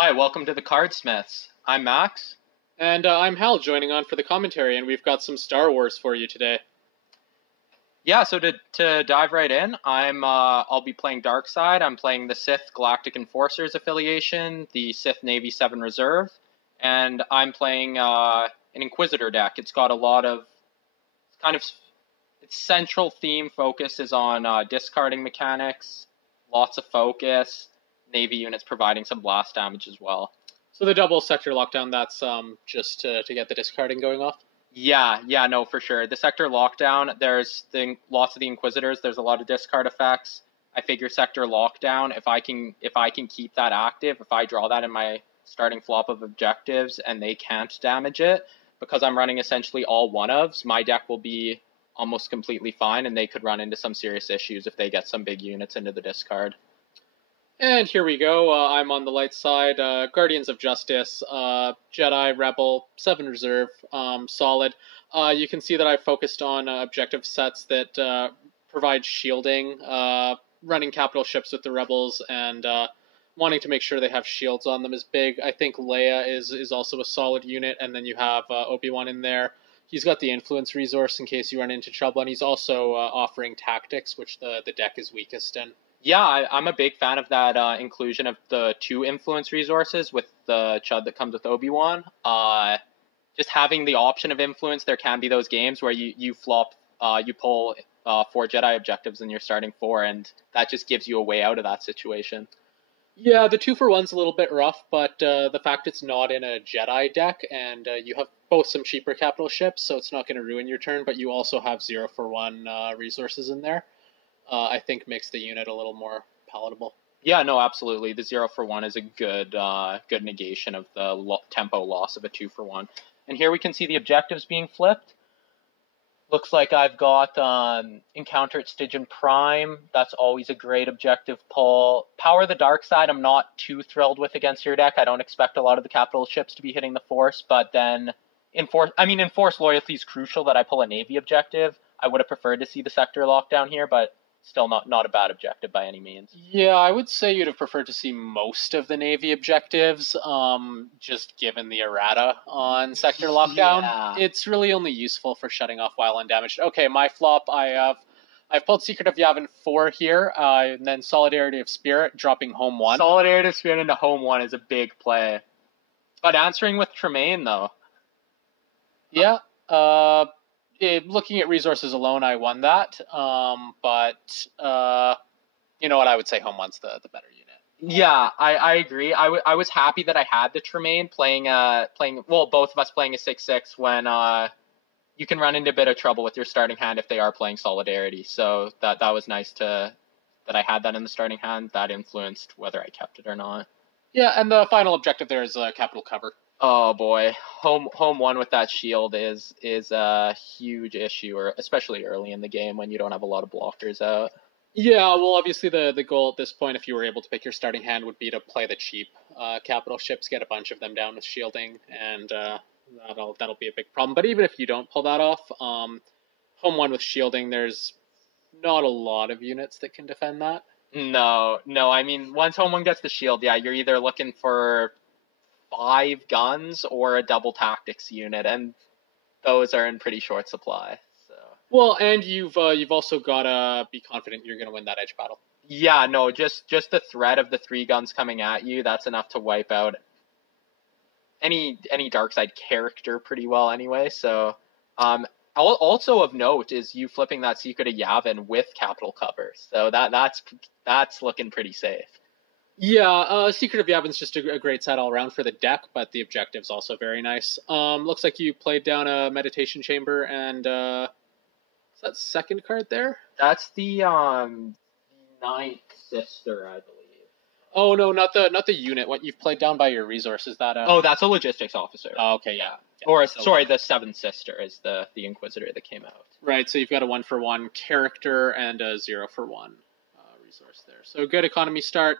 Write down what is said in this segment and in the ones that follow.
Hi, welcome to the Cardsmiths. I'm Max. And I'm Hal, joining on for the commentary, and we've got some Star Wars for you today. Yeah, so to dive right in, I'll be playing Darkside. I'm playing the Sith Galactic Enforcers affiliation, the Sith Navy 7 Reserve, and I'm playing an Inquisitor deck. It's got a lot of its central theme focus is on discarding mechanics, lots of focus, Navy units providing some blast damage as well. So the double sector lockdown, that's just to get the discarding going off? Yeah, no, for sure. The sector lockdown, there's lots of the Inquisitors. There's a lot of discard effects. I figure sector lockdown, if I can keep that active, if I draw that in my starting flop of objectives and they can't damage it, because I'm running essentially all one-ofs, my deck will be almost completely fine, and they could run into some serious issues if they get some big units into the discard. And here we go. I'm on the light side. Guardians of Justice, Jedi, Rebel, 7 Reserve, solid. You can see that I've focused on objective sets that provide shielding, running capital ships with the Rebels, and wanting to make sure they have shields on them is big. I think Leia is also a solid unit, and then you have Obi-Wan in there. He's got the influence resource in case you run into trouble, and he's also offering tactics, which the deck is weakest in. Yeah, I'm a big fan of that inclusion of the 2 influence resources with the Chud that comes with Obi-Wan. Just having the option of influence, there can be those games where you flop, you pull 4 Jedi objectives in your starting 4, and that just gives you a way out of that situation. Yeah, the 2-for-1's a little bit rough, but the fact it's not in a Jedi deck, and you have both some cheaper capital ships, so it's not going to ruin your turn, but you also have 0-for-1 resources in there, I think makes the unit a little more palatable. Yeah, no, absolutely. The 0-for-1 is a good negation of the tempo loss of a 2-for-1. And here we can see the objectives being flipped. Looks like I've got Encounter at Stygian Prime. That's always a great objective pull. Power the Dark Side, I'm not too thrilled with against your deck. I don't expect a lot of the capital ships to be hitting the Force, but then Enforce Loyalty is crucial that I pull a Navy objective. I would have preferred to see the sector lockdown here, but still not a bad objective by any means. Yeah, I would say you'd have preferred to see most of the Navy objectives, just given the errata on sector lockdown. Yeah. It's really only useful for shutting off while undamaged. Okay, my flop, I've pulled Secret of Yavin 4 here, and then Solidarity of Spirit, dropping home 1. Solidarity of Spirit into home 1 is a big play. But answering with Tremaine, though. Yeah, looking at resources alone, I won that. But you know what? I would say home 1's the better unit. Yeah, I agree. I was happy that I had the Tremaine playing both of us playing a 6/6 when you can run into a bit of trouble with your starting hand if they are playing Solidarity. So that was nice that I had that in the starting hand. That influenced whether I kept it or not. Yeah, and the final objective there is capital cover. Oh boy, home 1 with that shield is a huge issue, or especially early in the game when you don't have a lot of blockers out. Yeah, well, obviously the goal at this point, if you were able to pick your starting hand, would be to play the cheap capital ships, get a bunch of them down with shielding, and that'll be a big problem. But even if you don't pull that off, home 1 with shielding, there's not a lot of units that can defend that. No, I mean, once home 1 gets the shield, yeah, you're either looking for 5 guns or a double tactics unit, and those are in pretty short supply. So. Well, and you've also gotta be confident you're gonna win that edge battle. Yeah, no, just the threat of the 3 guns coming at you, that's enough to wipe out any dark side character pretty well anyway. So, also of note is you flipping that Secret of Yavin with capital cover. So that's looking pretty safe. Yeah, Secret of Yavin's just a great set all around for the deck, but the objective's also very nice. Looks like you played down a Meditation Chamber, and is that second card there? That's the 9th sister, I believe. Oh no, not the unit. What you've played down by your resources? That Oh, that's a logistics officer. Oh, okay, yeah. Or sorry, the 7th sister is the Inquisitor that came out. Right, so you've got a 1-for-1 character and a 0-for-1 resource there. So good economy start.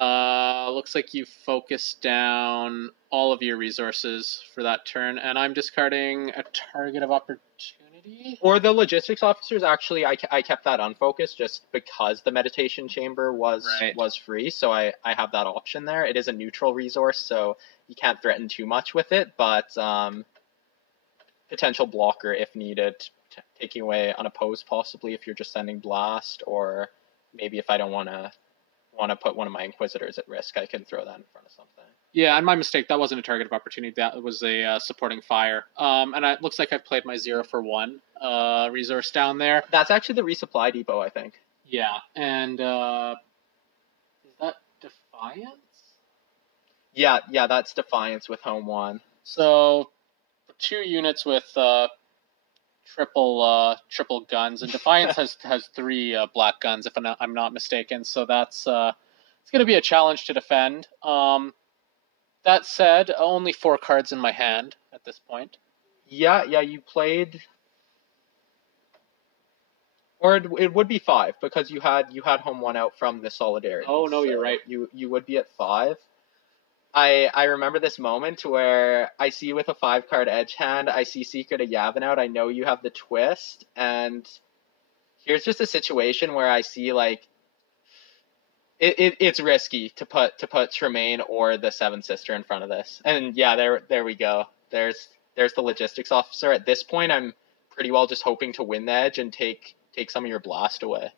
Looks like you've focused down all of your resources for that turn, and I'm discarding a target of opportunity. opportunity. Or the logistics officers, actually, I kept that unfocused just because the meditation chamber was free, so I have that option there. It is a neutral resource, so you can't threaten too much with it, but potential blocker if needed, taking away unopposed possibly if you're just sending blast, or maybe if I don't want to put one of my Inquisitors at risk, I can throw that in front of something. Yeah, and my mistake, that wasn't a target of opportunity, that was a supporting fire. And it looks like I've played my 0-for-1 resource down there. That's actually the resupply depot, I think. Yeah, and is that Defiance? Yeah, that's Defiance with Home 1. So, 2 units with triple guns, and Defiance has 3 black guns, if I'm not mistaken, so that's it's going to be a challenge to defend. That said, only 4 cards in my hand at this point. Yeah, you played, or it would be 5 because you had Home 1 out from the Solidarity. Oh no, so you're right. You would be at 5. I remember this moment where I see with a 5-card edge hand, I see Secret of Yavin out. I know you have the twist, and here's just a situation where I see like it's risky to put Tremaine or the 7 Sister in front of this. And yeah, there we go. There's the logistics officer. At this point, I'm pretty well just hoping to win the edge and take some of your blast away.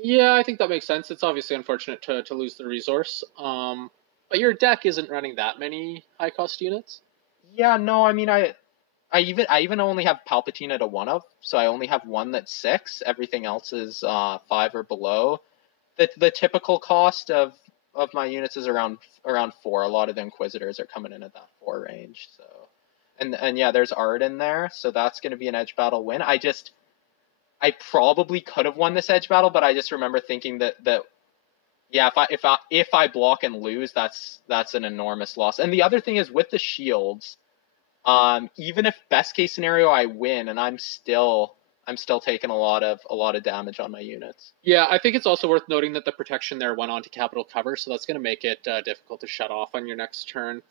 Yeah, I think that makes sense. It's obviously unfortunate to lose the resource. But your deck isn't running that many high cost units. Yeah, no, I mean I even only have Palpatine at a 1 of, so I only have one that's 6. Everything else is 5 or below. The typical cost of my units is around 4. A lot of the Inquisitors are coming in at that 4 range. So, and yeah, there's Art in there, so that's going to be an edge battle win. I probably could have won this edge battle, but I just remember thinking that yeah, if I block and lose, that's an enormous loss. And the other thing is with the shields, even if best case scenario I win, and I'm still taking a lot of damage on my units. Yeah, I think it's also worth noting that the protection there went on to capital cover, so that's going to make it difficult to shut off on your next turn.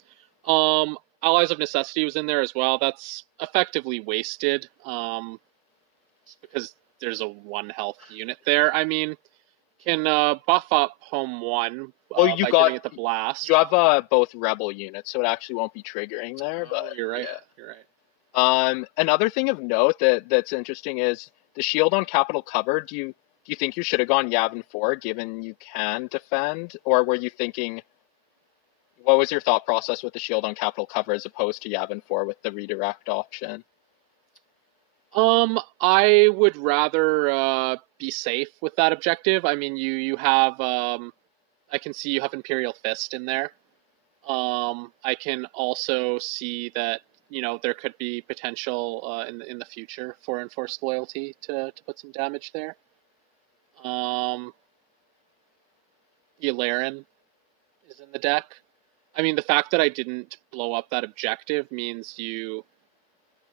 Allies of Necessity was in there as well. That's effectively wasted, because there's a 1 health unit there. I mean, can buff up Home 1 by giving it the blast. You have both Rebel units, so it actually won't be triggering there. But you're right. Yeah. You're right. Another thing of note that's interesting is the shield on capital cover. Do you think you should have gone Yavin 4, given you can defend, or were you thinking? What was your thought process with the shield on capital cover as opposed to Yavin 4 with the redirect option? I would rather be safe with that objective. I mean, you have I can see you have Imperial Fist in there. I can also see that there could be potential in the future for Enforced Loyalty to put some damage there. Yularen is in the deck. I mean, the fact that I didn't blow up that objective means you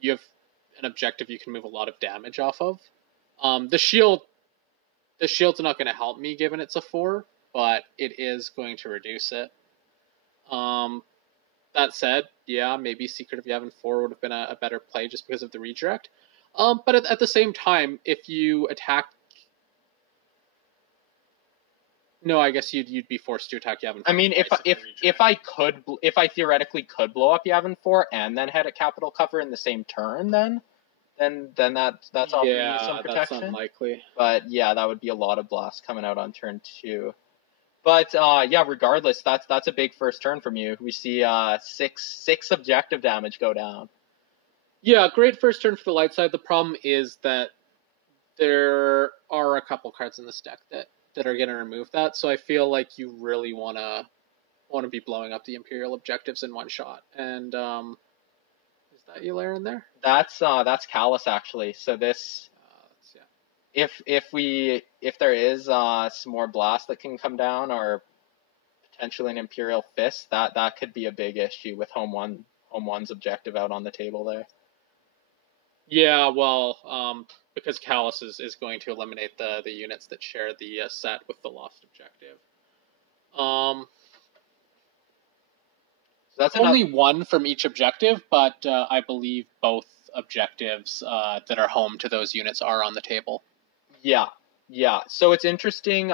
have an objective you can move a lot of damage off of. The shield's not going to help me given it's a 4, but it is going to reduce it. That said, yeah, maybe Secret of Yavin 4 would have been a better play just because of the redirect. But at the same time, if you attack... No, I guess you'd be forced to attack Yavin 4. I mean, if I theoretically could blow up Yavin 4 and then head at capital cover in the same turn, then that's offering me some protection. That's unlikely. But yeah, that would be a lot of blast coming out on turn 2. But yeah, regardless, that's a big first turn from you. We see 6 objective damage go down. Yeah, great first turn for the light side. The problem is that there are a couple cards in this deck that are going to remove that. So I feel like you really want to be blowing up the Imperial objectives in one shot. And is that Yularen there? That's Callus actually. So this if there is some more blast that can come down, or potentially an Imperial Fist, that could be a big issue with Home 1's objective out on the table there. Yeah, well, because Callus is going to eliminate the units that share the set with the lost objective. So that's only one from each objective, but I believe both objectives that are home to those units are on the table. Yeah. So it's interesting.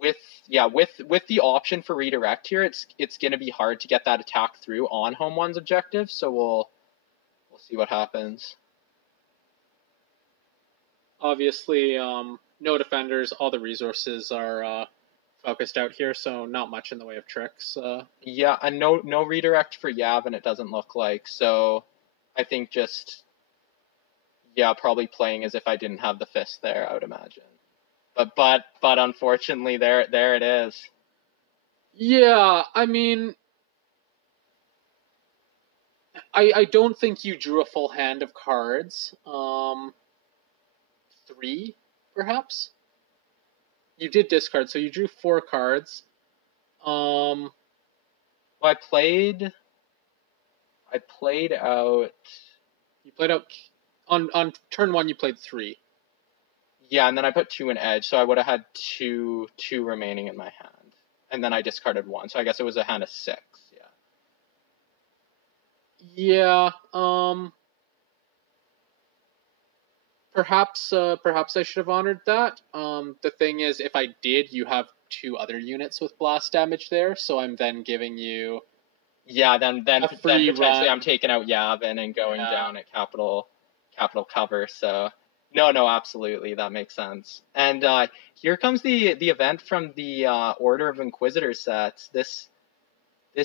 With the option for redirect here, it's going to be hard to get that attack through on home one's objective. So we'll see what happens. Obviously, no defenders. All the resources are focused out here, so not much in the way of tricks. Yeah, and no redirect for Yavin, it doesn't look like. So I think just probably playing as if I didn't have the fist there, I would imagine. But unfortunately, there it is. Yeah, I mean, I don't think you drew a full hand of cards. 3, perhaps. You did discard, so you drew 4 cards. Well, I played out. You played out on turn 1. You played 3. Yeah, and then I put 2 in edge, so I would have had two remaining in my hand, and then I discarded 1. So I guess it was a hand of 6. Yeah. Perhaps I should have honored that. The thing is, if I did, you have 2 other units with blast damage there, so I'm then giving you. Yeah, then potentially run. I'm taking out Yavin and going down at capital cover. So no, absolutely, that makes sense. And here comes the event from the Order of Inquisitors sets. This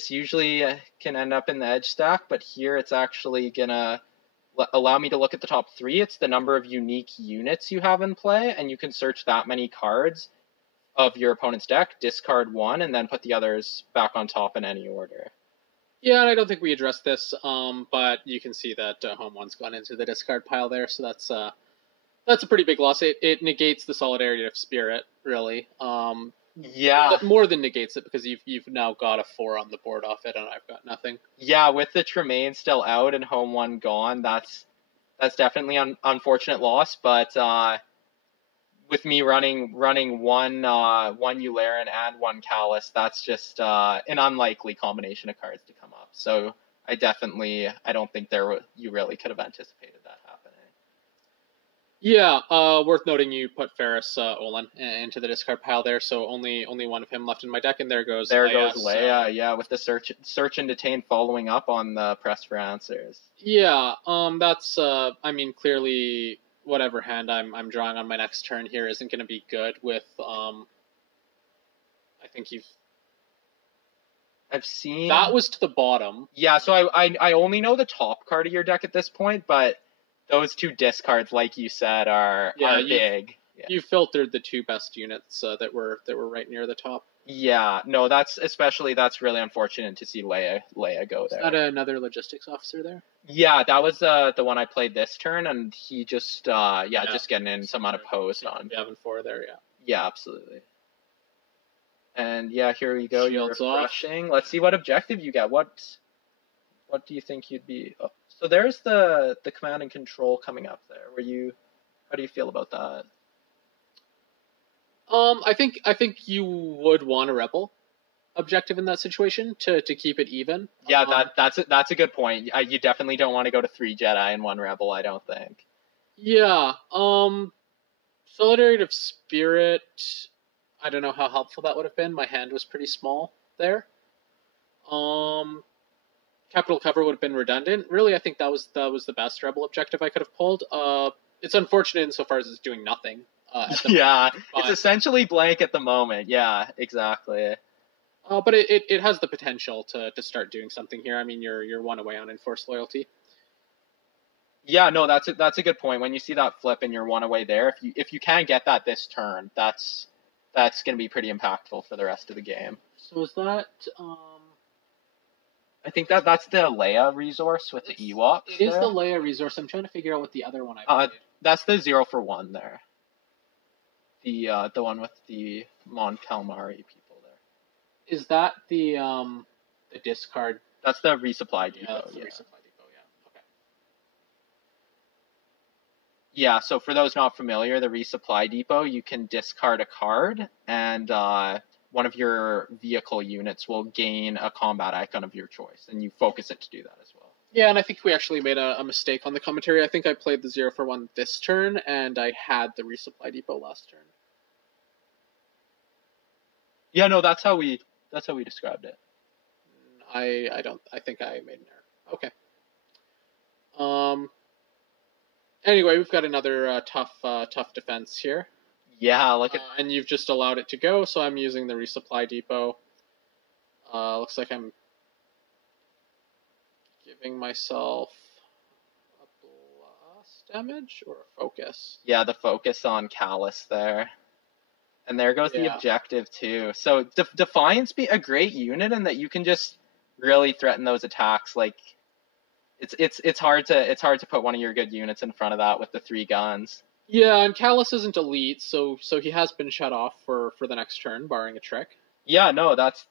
usually can end up in the edge stack, but here it's actually gonna allow me to look at the top 3. It's the number of unique units you have in play, and you can search that many cards of your opponent's deck, discard 1, and then put the others back on top in any order. Yeah, and I don't think we addressed this, but you can see that home one's gone into the discard pile there, so that's a pretty big loss. It negates the Solidarity of Spirit, really. Yeah. More than negates it, because you've now got a 4 on the board off it, and I've got nothing. Yeah, with the Tremaine still out and home one gone, that's definitely an unfortunate loss. But with me running one Yularen and 1 Callus, that's just an unlikely combination of cards to come up. So I don't think you really could have anticipated that happening. Yeah, worth noting you put Ferris Olin into the discard pile there, so only one of him left in my deck, and there goes Leia, yeah, with the search and detain following up on the press for answers. Yeah, that's clearly whatever hand I'm drawing on my next turn here isn't going to be good with I think I've seen that was to the bottom. Yeah, so I only know the top card of your deck at this point, but those 2 discards, like you said, are big. Yeah. You filtered the 2 best units that were right near the top. Yeah, no, that's really unfortunate to see Leia go there. Is that another logistics officer there? Yeah, that was the one I played this turn, and he just just getting in some unopposed on. Having 4 there, yeah. Yeah, absolutely. And yeah, here you go. Shields you're refreshing. Let's see what objective you get. What do you think you'd be? Oh, so there's the command and control coming up there. How do you feel about that? I think you would want a rebel objective in that situation to keep it even. Yeah, that's a good point. You definitely don't want to go to 3 Jedi and 1 rebel, I don't think. Yeah. Solidarity of Spirit. I don't know how helpful that would have been. My hand was pretty small there. Capital cover would have been redundant. Really, I think that was the best rebel objective I could have pulled. It's unfortunate insofar as it's doing nothing. It's essentially blank at the moment. Yeah, exactly. But it has the potential to start doing something here. I mean, you're 1 away on enforced loyalty. Yeah, no, that's a good point. When you see that flip and you're 1 away there, if you can get that this turn, that's going to be pretty impactful for the rest of the game. So is that? I think that's the Leia resource with the Ewoks. It is the Leia resource. I'm trying to figure out what the other one I played. That's the 0 for 1 there. The one with the Mon Calamari people there. Is that the discard? That's the resupply depot. Yeah, that's the resupply depot. Yeah. Okay. Yeah. So for those not familiar, the resupply depot, you can discard a card, and one of your vehicle units will gain a combat icon of your choice, and you focus it to do that as well. Yeah, and I think we actually made a mistake on the commentary. I think I played the 0 for 1 this turn, and I had the resupply depot last turn. Yeah, no, that's how we described it. I think I made an error. Okay. Anyway, we've got another tough defense here. Yeah, look at. And you've just allowed it to go, so I'm using the resupply depot. Looks like I'm giving myself a blast damage or a focus. Yeah, the focus on Callus there. And there goes the objective too. So Defiance be a great unit in that you can just really threaten those attacks. Like it's hard to put one of your good units in front of that with the 3 guns. Yeah, and Callus isn't elite, so he has been shut off for the next turn, barring a trick. Yeah, no, that's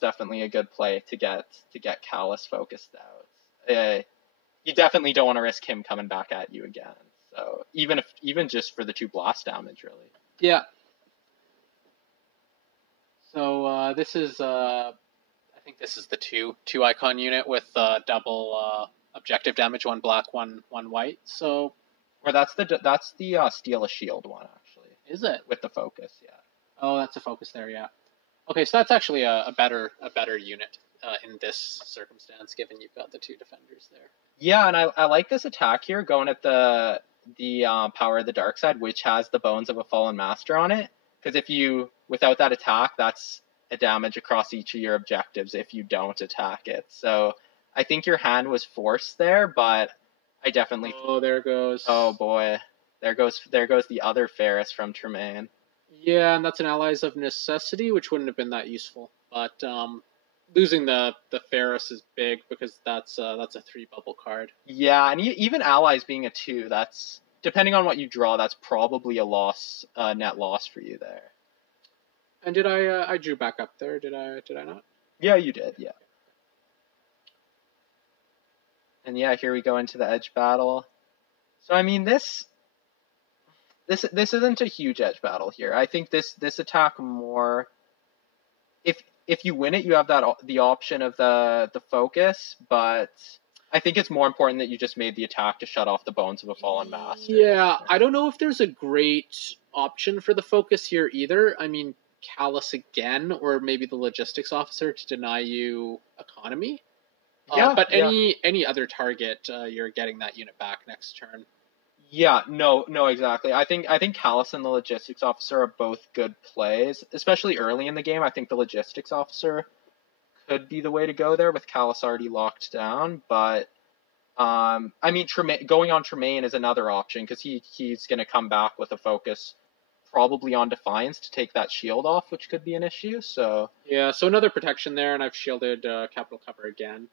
definitely a good play to get Callus focused out. You definitely don't want to risk him coming back at you again. So even just for the 2 blast damage, really. Yeah. So this is I think this is the two icon unit with double objective damage, 1 black, 1 white. So, or that's the steal a shield one actually. Is it with the focus? Yeah. Oh, that's a focus there. Yeah. Okay, so that's actually a better unit in this circumstance, given you've got the 2 defenders there. Yeah, and I like this attack here, going at the power of the dark side, which has the bones of a fallen master on it. Because if you, without that attack, that's a damage across each of your objectives if you don't attack it. So I think your hand was forced there, but I definitely. Oh, there it goes. Oh boy, there goes the other Ferris from Tremaine. Yeah, and that's an Allies of Necessity, which wouldn't have been that useful. But losing the Ferris is big because that's a 3 bubble card. Yeah, and even Allies being a 2, that's, depending on what you draw, that's probably a loss, net loss for you there. And did I drew back up there? Did I not? Yeah, you did. Yeah. And yeah, here we go into the edge battle. So I mean, this isn't a huge edge battle here. I think this attack more, if you win it, you have the option of the focus, but I think it's more important that you just made the attack to shut off the bones of a fallen master. Yeah, I don't know if there's a great option for the focus here either. I mean, Callus again, or maybe the logistics officer to deny you economy. Yeah, but any other target, you're getting that unit back next turn. Yeah, no, exactly. I think Callus and the logistics officer are both good plays, especially early in the game. I think the logistics officer could be the way to go there with Callus already locked down. But I mean, going on Tremaine is another option because he's going to come back with a focus probably on Defiance to take that shield off, which could be an issue. So yeah, so another protection there, and I've shielded capital cover again.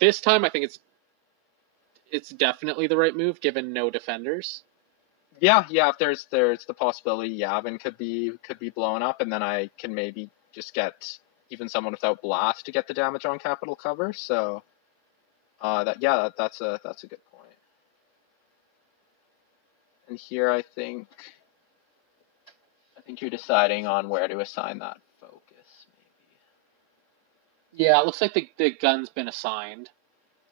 This time, I think it's definitely the right move, given no defenders. Yeah. If there's the possibility Yavin could be blown up, and then I can maybe just get even someone without blast to get the damage on capital cover. So that's a good point. And here I think you're deciding on where to assign that focus, maybe. Yeah, it looks like the gun's been assigned.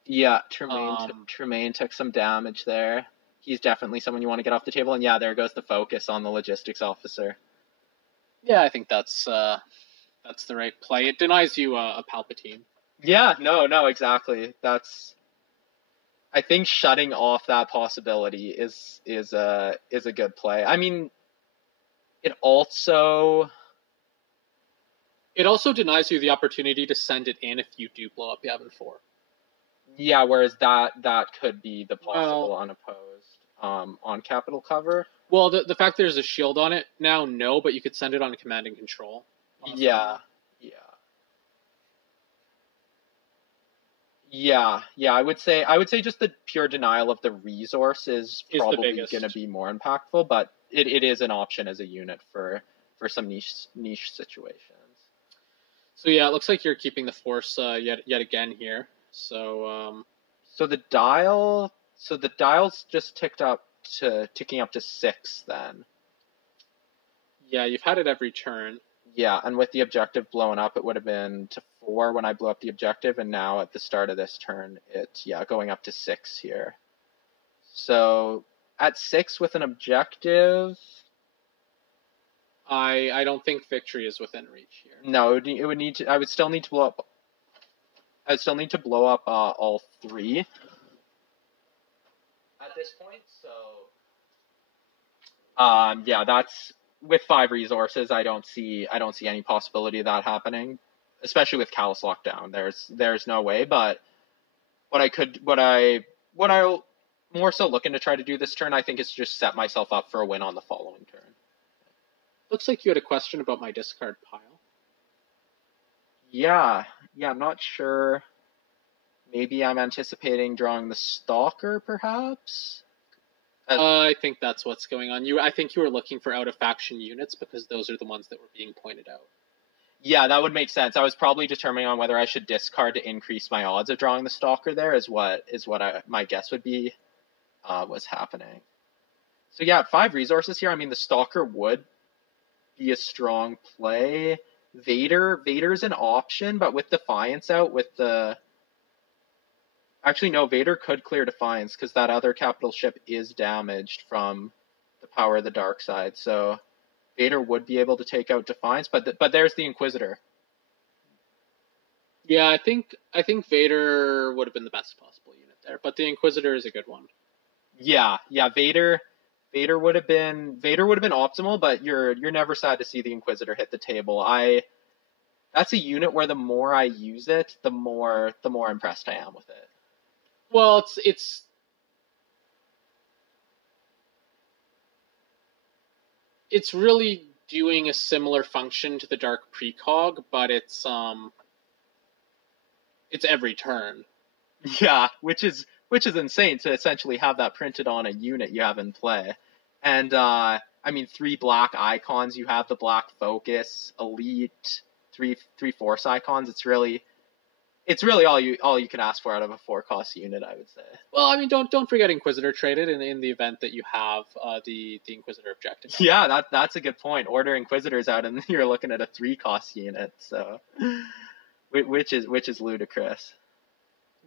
Yeah, Tremaine took some damage there. He's definitely someone you want to get off the table. And yeah, there goes the focus on the logistics officer. Yeah, I think that's the right play. It denies you a Palpatine. Yeah, no, exactly. I think shutting off that possibility is a good play. I mean, it also denies you the opportunity to send it in if you do blow up Yavin 4. Yeah, whereas that could be the possible unopposed on capital cover. Well, the fact there's a shield on it now, no, but you could send it on command and control. Yeah. I would say just the pure denial of the resource is probably going to be more impactful, but it is an option as a unit for some niche situations. So yeah, it looks like you're keeping the force yet again here. So the dial's just ticking up to 6 then. Yeah, you've had it every turn. Yeah, and with the objective blown up, it would have been to 4 when I blew up the objective, and now at the start of this turn, it's, yeah, going up to 6 here. So at 6 with an objective... I don't think victory is within reach here. No, it would need to... I would still need to blow up... I'd still need to blow up all 3 at this point, so... yeah, that's... With 5 resources, I don't see any possibility of that happening, especially with Callous Lockdown. There's no way, but what I'll more so looking to try to do this turn, I think, is just set myself up for a win on the following turn. Looks like you had a question about my discard pile. Yeah, I'm not sure. Maybe I'm anticipating drawing the Stalker, perhaps? I think that's what's going on. I think you were looking for out-of-faction units because those are the ones that were being pointed out. Yeah, that would make sense. I was probably determining on whether I should discard to increase my odds of drawing the Stalker there, is what my guess would be was happening. So yeah, 5 resources here. I mean, the Stalker would be a strong play. Vader's an option, but with Defiance out, with the... Actually, no, Vader could clear Defiance, because that other capital ship is damaged from the power of the dark side, so Vader would be able to take out Defiance, but there's the Inquisitor. Yeah, I think Vader would have been the best possible unit there, but the Inquisitor is a good one. Yeah, Vader would have been optimal, but you're never sad to see the Inquisitor hit the table. That's a unit where the more I use it, the more impressed I am with it. Well, it's really doing a similar function to the Dark Precog, but it's every turn. Yeah, which is insane to essentially have that printed on a unit you have in play. And I mean, 3 black icons. You have the black focus, elite, 3 force icons. It's really all you can ask for out of a 4-cost unit, I would say. Well, I mean, don't forget Inquisitor traded in the event that you have the Inquisitor objective. Yeah, that's a good point. Order Inquisitors out, and you're looking at a 3-cost unit, so which is ludicrous.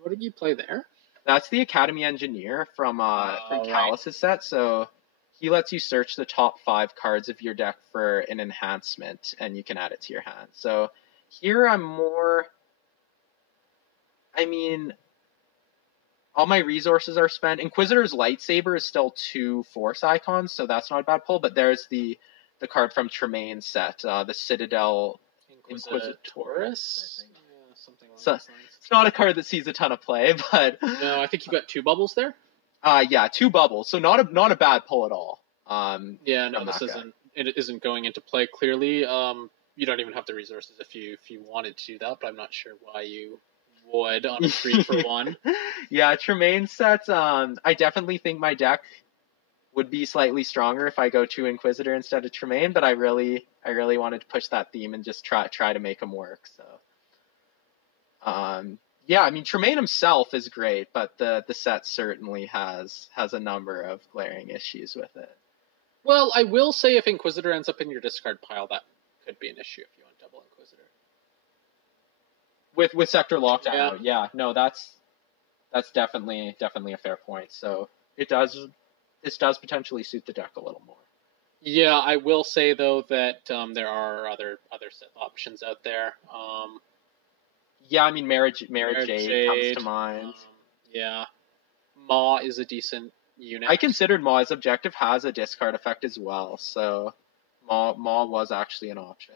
What did you play there? That's the Academy Engineer from Callus's set. So he lets you search the top 5 cards of your deck for an enhancement, and you can add it to your hand. So here I'm more... I mean, all my resources are spent. Inquisitor's Lightsaber is still 2 force icons, so that's not a bad pull. But there's the card from Tremaine's set, the Citadel Inquisitors. Yeah, something along So those lines. it's not a card that sees a ton of play, but No, I think you got 2 bubbles there. Yeah, 2 bubbles, so not a bad pull at all. Yeah, no, it isn't going into play clearly. You don't even have the resources if you wanted to do that, but I'm not sure why you would on a 3-for-1. Yeah, Tremaine sets. I definitely think my deck would be slightly stronger if I go 2 Inquisitor instead of Tremaine, but I really wanted to push that theme and just try to make them work. So, yeah, I mean, Tremaine himself is great, but the set certainly has a number of glaring issues with it. Well, I will say if Inquisitor ends up in your discard pile, that could be an issue if you want double Inquisitor. With Sector Lockdown, yeah, no, that's definitely a fair point. So this does potentially suit the deck a little more. Yeah, I will say though that there are other set options out there. Yeah, I mean, Marriage Jade comes to mind. Yeah, Maw is a decent unit. I considered Maw's objective has a discard effect as well, so Maw was actually an option.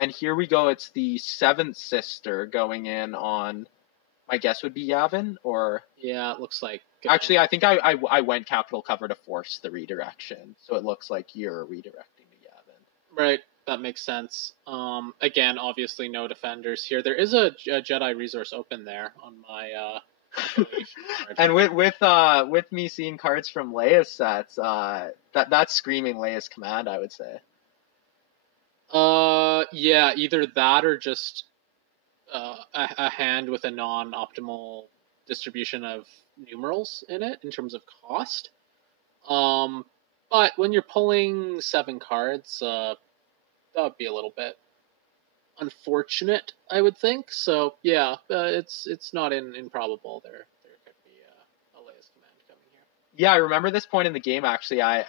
And here we go, it's the 7th sister going in on, my guess would be Yavin, or... Yeah, it looks like... Actually, I think I went capital cover to force the redirection, so it looks like you're redirecting to Yavin. Right, that makes sense. Again, obviously no defenders here. There is a Jedi resource open there on my... And with me seeing cards from Leia's sets, that's screaming Leia's command, I would say. Yeah, either that or just a hand with a non-optimal distribution of numerals in it in terms of cost. But when you're pulling 7 cards, that would be a little bit unfortunate, I would think. So yeah, it's not improbable. There could be a Leia's command coming here. Yeah, I remember this point in the game actually. I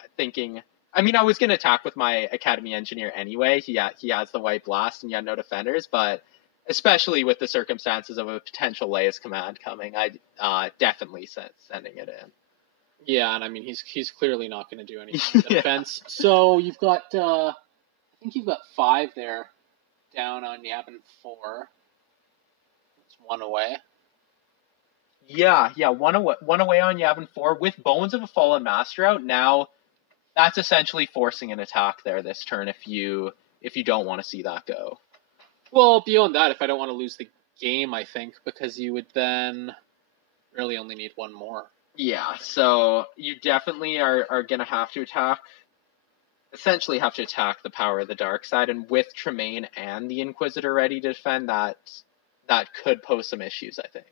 was going to attack with my Academy Engineer anyway. He has the White Blast and he had no defenders, but especially with the circumstances of a potential Leia's command coming, I definitely sending it in. Yeah, and I mean he's clearly not going to do anything in defense. So you've got I think you've got 5 there down on Yavin 4. That's 1 away. Yeah, one away on Yavin 4 with Bones of a Fallen Master out. Now that's essentially forcing an attack there this turn if you don't want to see that go. Well, beyond that, if I don't want to lose the game, I think, because you would then really only need 1 more. Yeah, so you definitely are going to have to essentially have to attack the power of the dark side, and with Tremaine and the Inquisitor ready to defend, that could pose some issues, I think.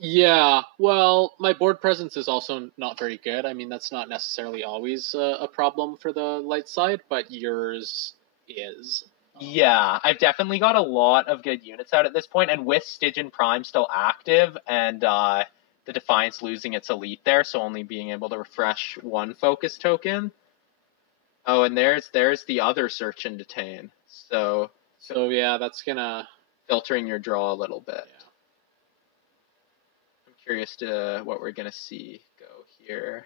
Yeah, well, my board presence is also not very good. I mean, that's not necessarily always a problem for the light side, but yours is. Yeah, I've definitely got a lot of good units out at this point, and with Stygian Prime still active, and the Defiance losing its elite there, so only being able to refresh 1 focus token. Oh, and there's the other Search and Detain. So yeah, that's gonna filtering your draw a little bit. Yeah. I'm curious to what we're gonna see go here.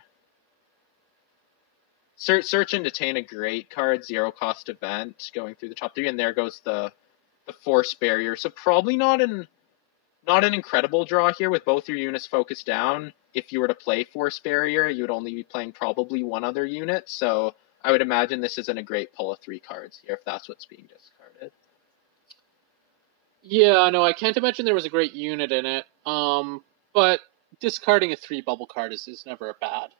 Search and Detain, a great card, 0 cost event going through the top 3, and there goes the Force Barrier. So probably not an incredible draw here with both your units focused down. If you were to play Force Barrier, you would only be playing probably 1 other unit. So I would imagine this isn't a great pull of 3 cards here if that's what's being discarded. Yeah, no, I can't imagine there was a great unit in it. But discarding a 3 bubble card is never a bad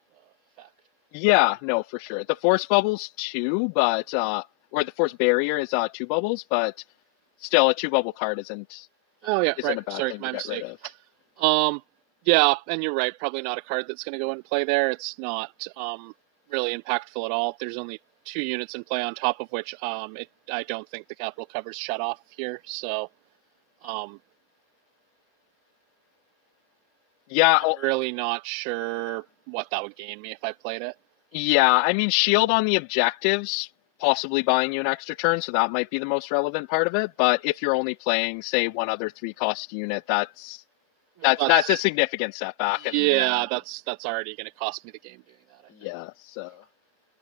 effect. Yeah, no, for sure. The Force Bubble's 2, but or the Force Barrier is 2 bubbles, but still a 2 bubble card isn't. Oh yeah, isn't right. A bad Sorry, thing my to get mistake. rid of. Yeah, and you're right. Probably not a card that's going to go and play there. It's not really impactful at all. There's only 2 units in play, on top of which I don't think the capital cover's shut off here. So, yeah, I'm really not sure what that would gain me if I played it. Yeah, I mean, shield on the objectives, possibly buying you an extra turn, so that might be the most relevant part of it. But if you're only playing, say, 1 other 3-cost unit, that's a significant setback. And, yeah, that's already going to cost me the game doing that. I think. Yeah, so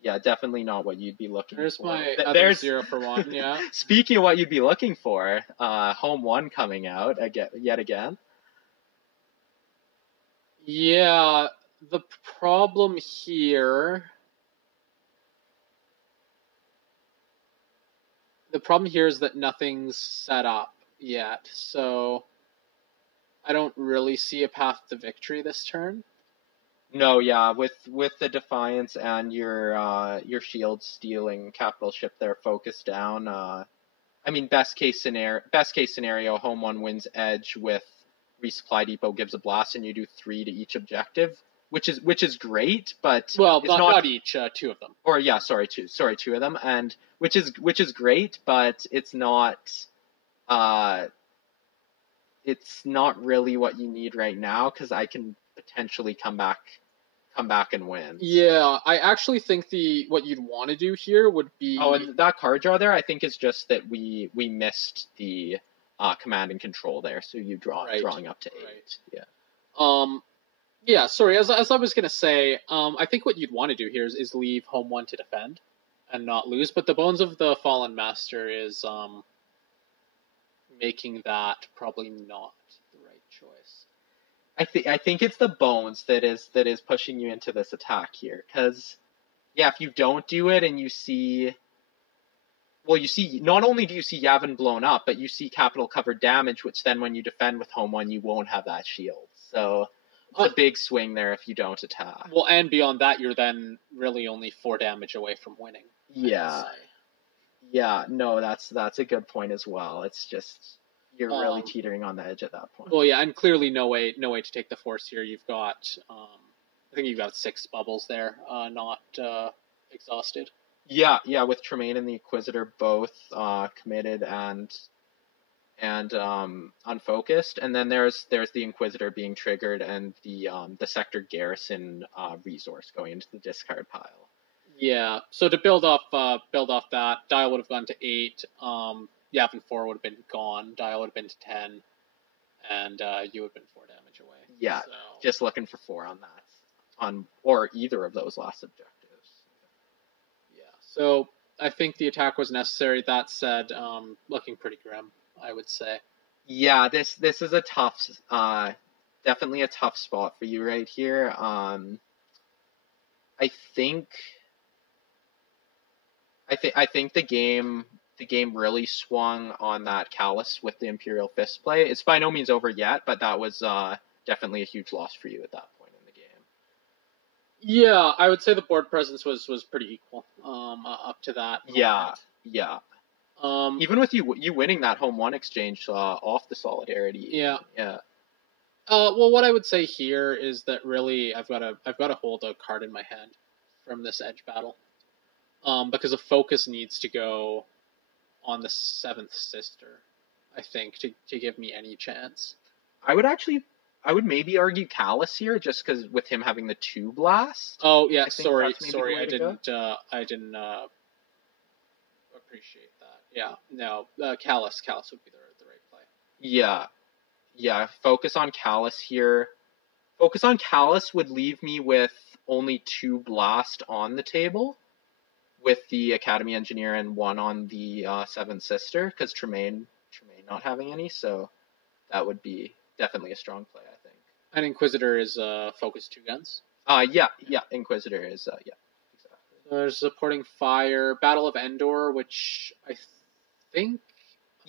yeah, definitely not what you'd be looking There's for. My other 0 for 1. Yeah. Speaking of what you'd be looking for, Home 1 coming out yet again. Yeah, the problem here is that nothing's set up yet, so I don't really see a path to victory this turn. No, yeah, with the Defiance and your shield stealing capital ship there, focus down. I mean, best case scenario, Home 1 wins edge with Resupply Depot gives a blast, and you do 3 to each objective, which is great, but not each, 2 of them. Or yeah, sorry, 2 of them, and which is great, but it's not really what you need right now, because I can potentially come back and win. Yeah, I actually think what you'd want to do here would be. Oh, and that card draw there, I think, is just that we missed the command and control there, so you drawing up to 8. Right. Yeah. Yeah, sorry. As I was gonna say, I think what you'd want to do here is leave Home 1 to defend and not lose. But the Bones of the Fallen Master is making that probably not the right choice. I think it's the Bones that is pushing you into this attack here, because yeah, if you don't do it and you see not only do you see Yavin blown up, but you see capital covered damage, which then when you defend with Home 1, you won't have that shield. So it's a big swing there if you don't attack. Well, and beyond that, you're then really only 4 damage away from winning. Yeah. Yeah, no, that's a good point as well. It's just you're really teetering on the edge at that point. Well, yeah, and clearly no way to take the Force here. You've got I think you've got 6 bubbles there, not exhausted. Yeah, yeah, with Tremaine and the Inquisitor both committed and unfocused, and then there's the Inquisitor being triggered and the sector garrison resource going into the discard pile. Yeah. So to build off that, Dial would have gone to 8. Yavin 4 would have been gone. Dial would have been to 10, and you would have been 4 damage away. Yeah, so. Just looking for 4 on that, or either of those last objectives. Yeah. So I think the attack was necessary. That said, looking pretty grim, I would say. Yeah, this is a tough, definitely a tough spot for you right here. I think the game really swung on that Callus with the Imperial Fist play. It's by no means over yet, but that was definitely a huge loss for you at that point in the game. Yeah, I would say the board presence was pretty equal up to that moment. Yeah. Even with you winning that home 1 exchange off the Solidarity. Yeah. Yeah. Well, what I would say here is that really I've got to hold a card in my hand from this edge battle, because a focus needs to go on the 7th sister, I think, to give me any chance. I would maybe argue Callus here, just because with him having the 2 blast. Oh yeah, sorry, I didn't appreciate that. Yeah, no, Callus would be the right play. Yeah. Focus on Callus here. Focus on Callus would leave me with only 2 blast on the table, with the Academy Engineer and 1 on the 7th sister, because Tremaine not having any, so that would be definitely a strong play, I think. And Inquisitor is focus 2 guns. Yeah. Inquisitor is exactly. There's supporting fire, Battle of Endor, which I think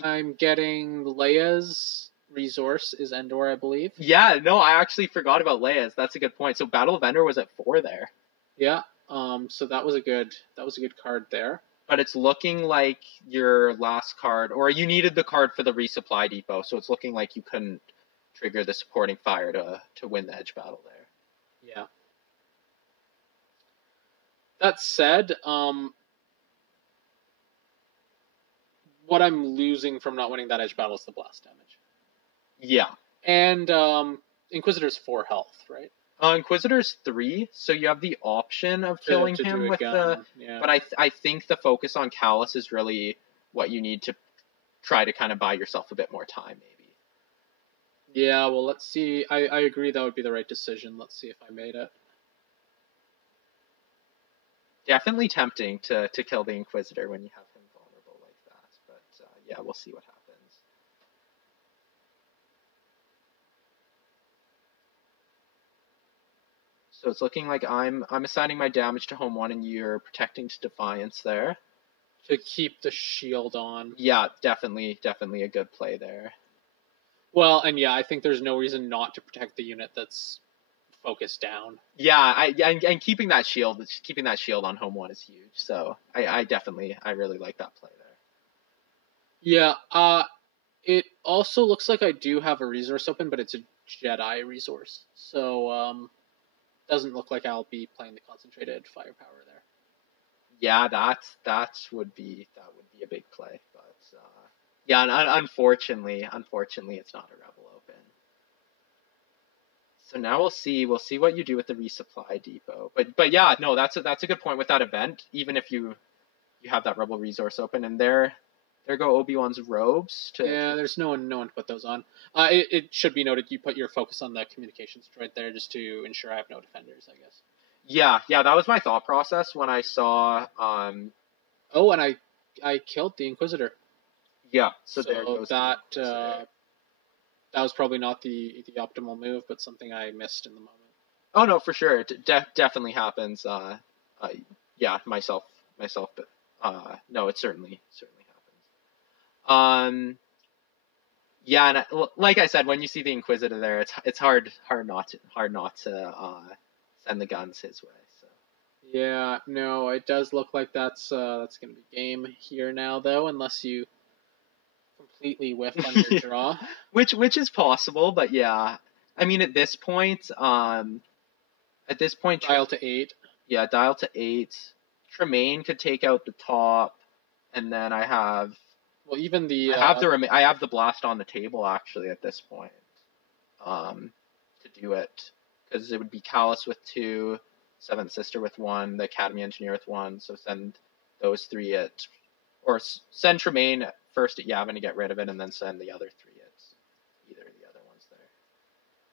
I'm getting Leia's resource is Endor, I believe. Yeah, no, I actually forgot about Leia's. That's a good point. So Battle of Endor was at 4 there. Yeah. So that was a good card there. But it's looking like your last card, or you needed the card for the resupply depot, so it's looking like you couldn't trigger the supporting fire to win the edge battle there. Yeah. That said, what I'm losing from not winning that edge battle is the blast damage. Yeah. And Inquisitor's 4 health, right? Inquisitor's 3, so you have the option of killing him with the. Yeah. But I think the focus on Callus is really what you need to try to kind of buy yourself a bit more time, maybe. Yeah, well, let's see. I agree that would be the right decision. Let's see if I made it. Definitely tempting to kill the Inquisitor when you have him vulnerable like that, but yeah, we'll see what happens. So it's looking like I'm assigning my damage to home 1 and you're protecting to Defiance there. To keep the shield on. Yeah, definitely a good play there. Well, and yeah, I think there's no reason not to protect the unit that's focused down. Yeah, and keeping that shield on home 1 is huge. So I really like that play there. Yeah, it also looks like I do have a resource open, but it's a Jedi resource. So doesn't look like I'll be playing the concentrated firepower there. Yeah, that would be a big play, but yeah, unfortunately, it's not a rebel open. So now we'll see what you do with the resupply depot. But yeah, no, that's a good point with that event. Even if you have that rebel resource open, and there go Obi-Wan's robes. There's no one to put those on. It should be noted you put your focus on the communications droid there just to ensure I have no defenders, I guess. Yeah, that was my thought process when I saw. Oh, and I killed the Inquisitor. Yeah, so there goes that. That was probably not the optimal move, but something I missed in the moment. Oh no, for sure, it definitely happens. Yeah, myself, but no, it certainly happens. Yeah, and like I said, when you see the Inquisitor there, it's hard not to send the guns his way. So. Yeah, no, it does look like that's gonna be game here now, though, unless you completely whiff on your draw. which is possible, but yeah, I mean at this point, dial to 8. Yeah, dial to 8. Tremaine could take out the top, and then I have even the I have the blast on the table actually at this point, to do it, because it would be Callus with 2, Seventh Sister with 1, the Academy Engineer with 1. So send those 3 at, or send Tremaine first at Yavin to get rid of it, and then send the other 3 at either of the other ones there.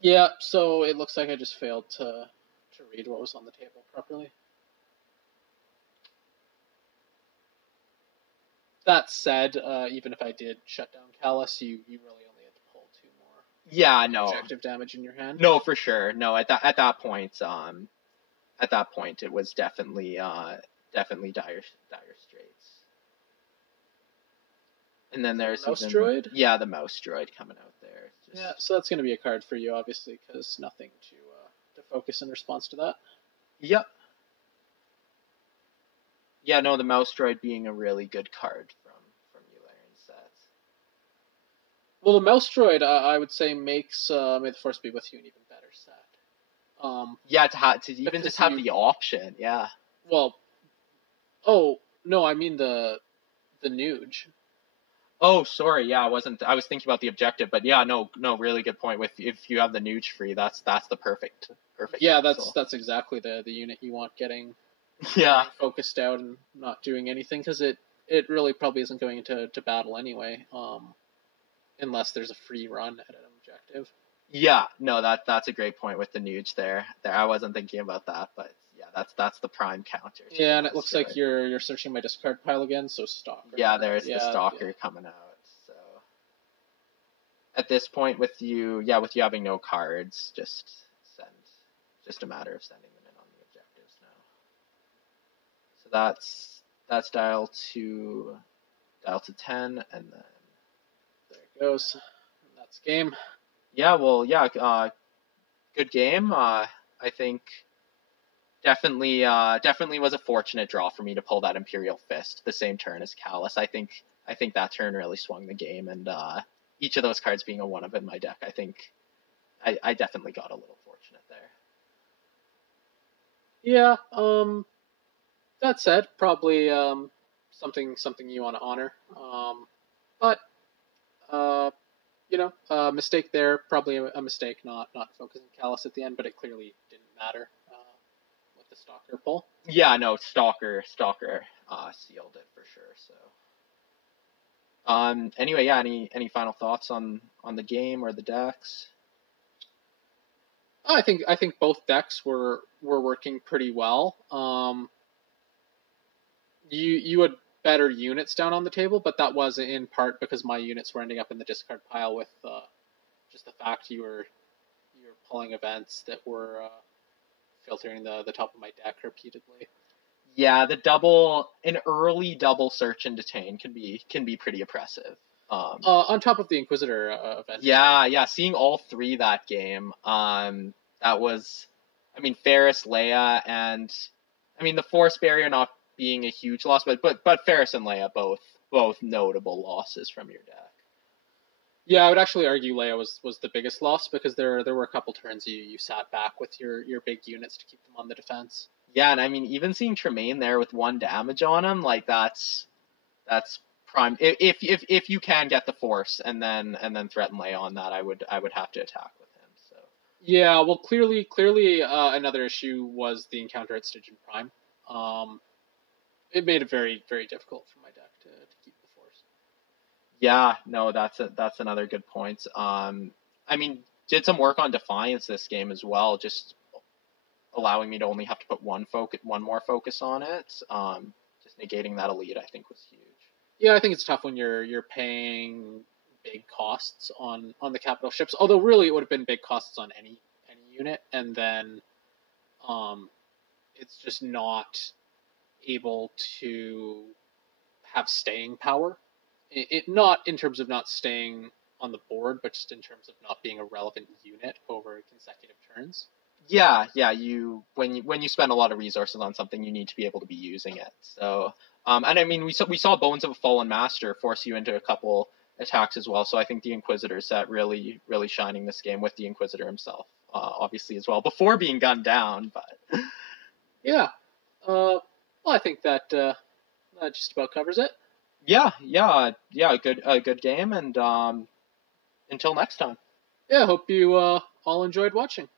Yeah. So it looks like I just failed to read what was on the table properly. That said, even if I did shut down Callus, you really only had to pull 2 more. Yeah, no. Objective damage in your hand. No, for sure. No, at that point, it was definitely dire straits. And then there's the mouse droid. Yeah, the mouse droid coming out there. Yeah, so that's going to be a card for you, obviously, because nothing to focus in response to that. Yep. Yeah, no, the mouse droid being a really good card from Yularian sets. Well, the mouse droid, I would say, makes May the Force be with you an even better set. Yeah, to even just have the option, yeah. Well, oh no, I mean the Nuge. Oh, sorry, yeah, I was thinking about the objective, but yeah, no, really good point. If you have the Nuge free, that's the perfect. Yeah, that's exactly the unit you want getting. Yeah. Focused out and not doing anything, because it really probably isn't going into battle anyway, unless there's a free run at an objective. Yeah, no, that's a great point with the Nuge there. I wasn't thinking about that, but yeah, that's the prime counter. Yeah, and it looks like you're searching my discard pile again, so Stalker. Yeah, there's the Stalker coming out. So at this point, with you having no cards, just a matter of sending them in on the objectives now. So that's dial to 10, and then there it goes. That's game. Yeah, well, yeah, good game. I think definitely was a fortunate draw for me to pull that Imperial Fist the same turn as Callus. I think that turn really swung the game, and each of those cards being a 1 of in my deck, I think I definitely got a little fortunate there. Yeah. That said, probably something you want to honor. But mistake there. Probably a mistake not focusing Callus at the end, but it clearly didn't matter with the Stalker pull. Yeah, no, Stalker sealed it for sure. So, anyway, yeah. Any final thoughts on the game or the decks? I think both decks were working pretty well. You had better units down on the table, but that was in part because my units were ending up in the discard pile with just the fact you were pulling events that were filtering the top of my deck repeatedly. Yeah, an early double search and detain can be pretty oppressive. On top of the Inquisitor event. Yeah, seeing all 3 that game, that was, Ferris, Leia, and the Force Barrier not being a huge loss, but Ferris and Leia both notable losses from your deck. Yeah, I would actually argue Leia was the biggest loss, because there were a couple turns you sat back with your big units to keep them on the defense. Yeah, and even seeing Tremaine there with 1 damage on him, like that's prime. If you can get the Force and then threaten Leia on that, I would have to attack with him. So yeah, well, clearly another issue was the encounter at Stygian Prime. It made it very, very difficult for my deck to keep the Force. Yeah, no, that's another good point. Did some work on Defiance this game as well, just allowing me to only have to put one more focus on it. Just negating that elite, I think, was huge. Yeah, I think it's tough when you're paying big costs on the capital ships. Although really it would have been big costs on any unit, and then it's just not able to have staying power. It not in terms of not staying on the board, but just in terms of not being a relevant unit over consecutive turns. Yeah. When you spend a lot of resources on something, you need to be able to be using it. So, and we saw Bones of a Fallen Master force you into a couple attacks as well. So I think the Inquisitor set really, really shining this game, with the Inquisitor himself, obviously as well, before being gunned down. But yeah, well, Well, I think that just about covers it. Yeah. A good game, and until next time. Yeah, hope you all enjoyed watching.